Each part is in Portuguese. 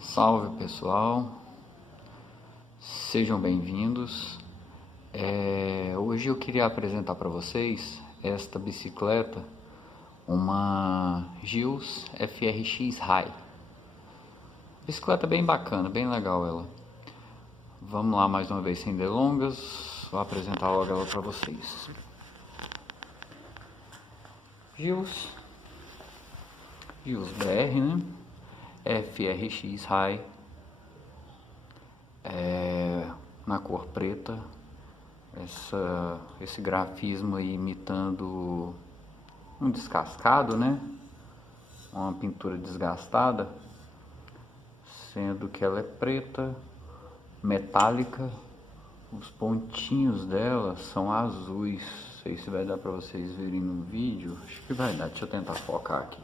Salve pessoal, sejam bem-vindos. Hoje eu queria apresentar para vocês esta bicicleta, uma Gills FRX High. Bicicleta bem bacana, bem legal ela. Vamos lá mais uma vez sem delongas, vou apresentar logo ela para vocês. Gills BR, né? FRX High, na cor preta, esse grafismo aí imitando um descascado, né? Uma pintura desgastada, sendo que ela é preta, metálica. Os pontinhos dela são azuis. Não sei se vai dar para vocês verem no vídeo. Acho que vai dar. Deixa eu tentar focar aqui.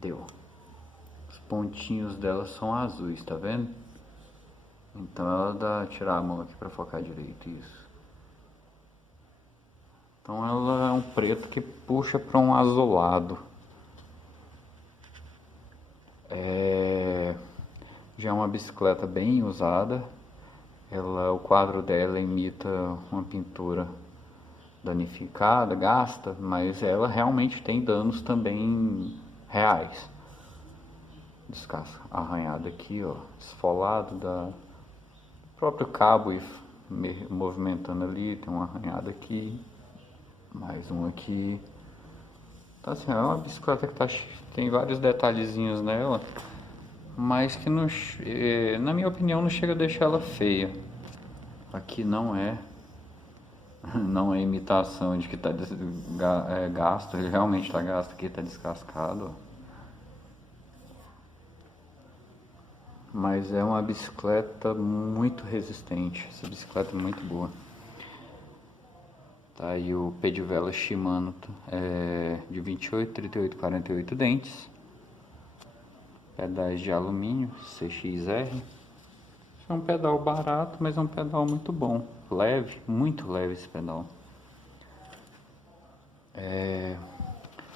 Deu. Os pontinhos dela são azuis, tá vendo? Então ela dá, tirar a mão aqui para focar direito, isso. Então ela é um preto que puxa para um azulado. Já é uma bicicleta bem usada. O quadro dela imita uma pintura danificada, gasta, mas ela realmente tem danos também reais. Descasca arranhado aqui, ó, esfolado da próprio cabo e movimentando ali, tem um arranhado aqui, mais um aqui. Então assim, é uma bicicleta que tem vários detalhezinhos nela, mas que não, na minha opinião, não chega a deixar ela feia. Aqui não é imitação de que está gasto, ele realmente está gasto, aqui está descascado, ó. Mas é uma bicicleta muito resistente, essa bicicleta é muito boa. Tá aí o pedivela Shimano, de 28, 38, 48 dentes. Pedais de alumínio, CXR. É um pedal barato, mas é um pedal muito bom. Leve, muito leve esse pedal.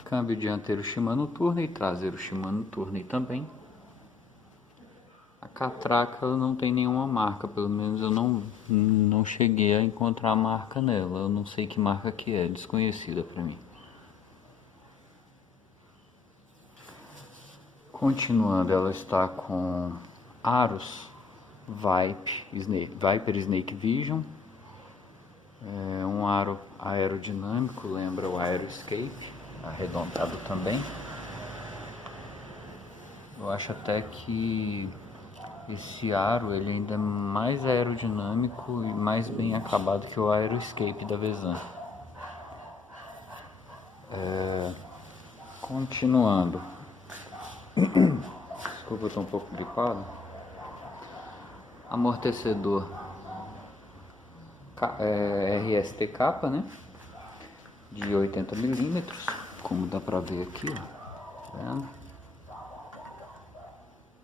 Câmbio dianteiro Shimano Tourney, traseiro Shimano Tourney também. A catraca ela não tem nenhuma marca, pelo menos eu não cheguei a encontrar a marca nela. Eu não sei que marca que é, desconhecida para mim. Continuando, ela está com aros Viper Snake Vision, um aro aerodinâmico, lembra o Aeroscape, arredondado também. Eu acho até que esse aro ele ainda é mais aerodinâmico e mais bem acabado que o Aeroscape da Vezan. Continuando. Desculpa, eu estou um pouco gripado. Amortecedor RST-K, né? De 80 milímetros, como dá pra ver aqui, ó. Tá vendo?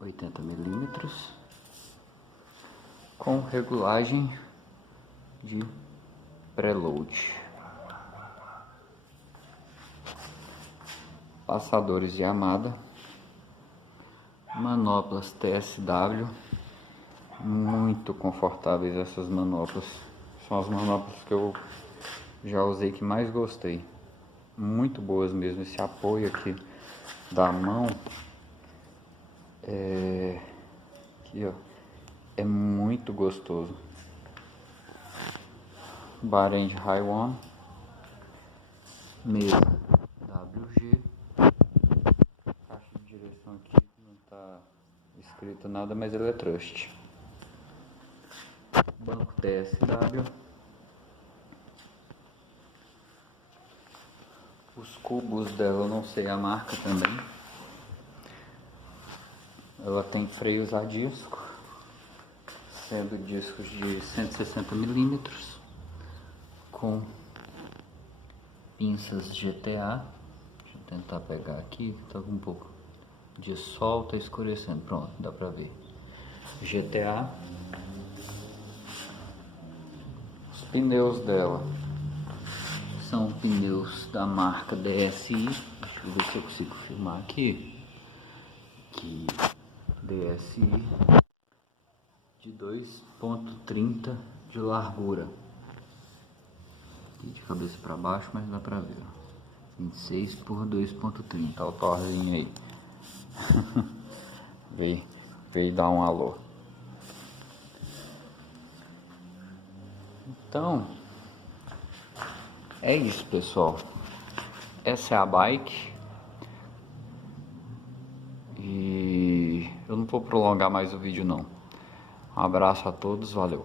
80 milímetros, com regulagem de preload. Passadores de Yamada, manoplas TSW, muito confortáveis essas manoplas. São as manoplas que eu já usei que mais gostei. Muito boas mesmo. Esse apoio aqui da mão aqui, ó, é muito gostoso. Bahrain High One, mesa WG, caixa de direção aqui não tá escrito nada, mas ele é Trust. Banco TSW, os cubos dela eu não sei a marca também. Ela tem freios a disco, sendo discos de 160 milímetros, com pinças GTA. Deixa eu tentar pegar aqui, tá com um pouco de sol, tá escurecendo, pronto, dá pra ver. GTA. Os pneus dela são pneus da marca DSI. Deixa eu ver se eu consigo filmar aqui. DSI de 2,30 de largura. Aqui de cabeça para baixo, mas dá pra ver, ó. 26 por 2,30. Olha o Thorzinho aí. veio dar um alô. Então, é isso, pessoal. Essa é a bike. E eu não vou prolongar mais o vídeo não. Um abraço a todos, valeu.